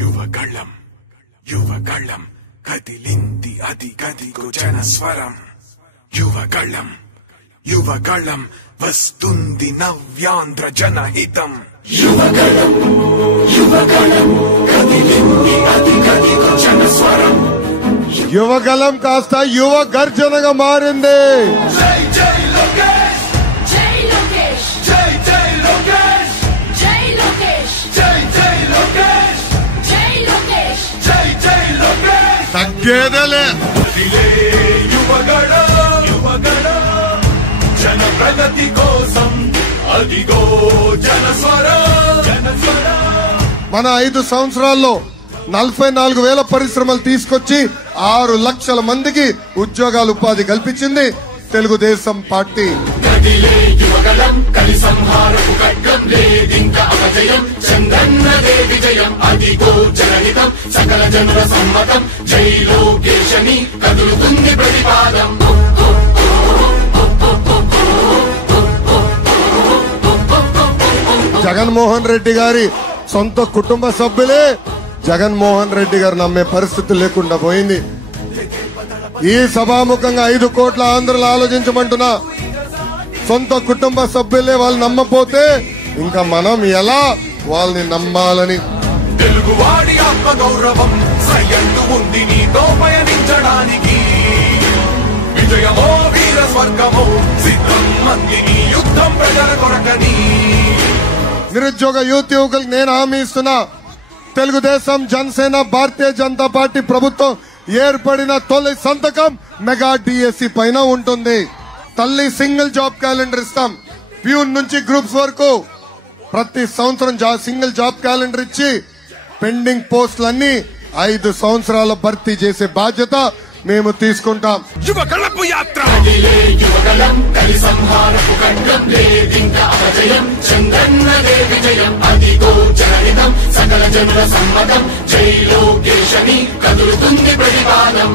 యువగళం యువగళం కదిలింది అది గదిగో జనస్వరం. యువగళం యువగళం వస్తుంది నవ్యాంధ్ర జనహితం. యువగళం యువగళం కదిలింది అది గదిగో జనస్వరం. యువగళం కాస్త యువ గర్జనగా మారింది. జై జై లోకేష్, జై లోకేష్, జై జై లోకేష్, జై లోకేష్, జై జై లోకేష్, జై లోకేష్, జై జై లోకేష్. తగ్గేదేలే. కదిలే యువగళం యువగళం జన ప్రగతి కోసం అదిగో జనస్వరం జనస్వరం. మన 5 సంవత్సరాల్లో 44,000 పరిశ్రమలు తీసుకొచ్చి 6 లక్షల మందికి ఉద్యోగాలు ఉపాధి కల్పించింది తెలుగుదేశం పార్టీ. కదిలే యువగళం కలి సంహారపు ఖడ్గం లేదింక అపజయం. చంద్రన్నదే విజయం అదిగో జనహితం. సకల జనుల సమ్మతం జై లోకేశని కదులుతుంది ప్రతిపాదం. జగన్మోహన్ రెడ్డి గారి సొంత కుటుంబ సభ్యులే జగన్మోహన్ రెడ్డి గారు నమ్మే పరిస్థితి లేకుండా పోయింది. ఈ సభాముఖంగా 5 కోట్ల ఆంధ్రులు ఆలోచించమంటున్నా. సొంత కుటుంబ సభ్యులే వాళ్ళు నమ్మపోతే ఇంకా మనం ఎలా వాళ్ళని నమ్మాలని. తెలుగువాడి ఆత్మ గౌరవం సయ్యంటూ ఉంది నీతో పయనించడానికి. విజయమో వీర స్వర్గమో సిద్ధం మందిని యుద్ధం ప్రజల కొరకని. నిరుద్యోగ యువకులకు నేను హామీ ఇస్తున్నా. తెలుగుదేశం జనసేన భారతీయ జనతా పార్టీ ప్రభుత్వం ఏర్పడిన తొలి సంతకం మెగా డిఎస్సి పైన ఉంటుంది. తల్లి సింగిల్ జాబ్ క్యాలెండర్ ఇస్తాం. ప్యూన్ నుంచి గ్రూప్స్ వరకు ప్రతి సంవత్సరం సింగిల్ జాబ్ క్యాలెండర్ ఇచ్చి పెండింగ్ పోస్టులన్నీ 5 సంవత్సరాల భర్తీ చేసే బాధ్యత మేము తీసుకుంటాం. యువగళపు యాత్ర యువగళం కలి సంహారపు ఖడ్గం లేదింక అపజయం. చంద్రన్నదే విజయం అదిగో జనహితం. సకల జనుల సమ్మతం జై లోకేశని కదులుతుంది ప్రతిపాదం.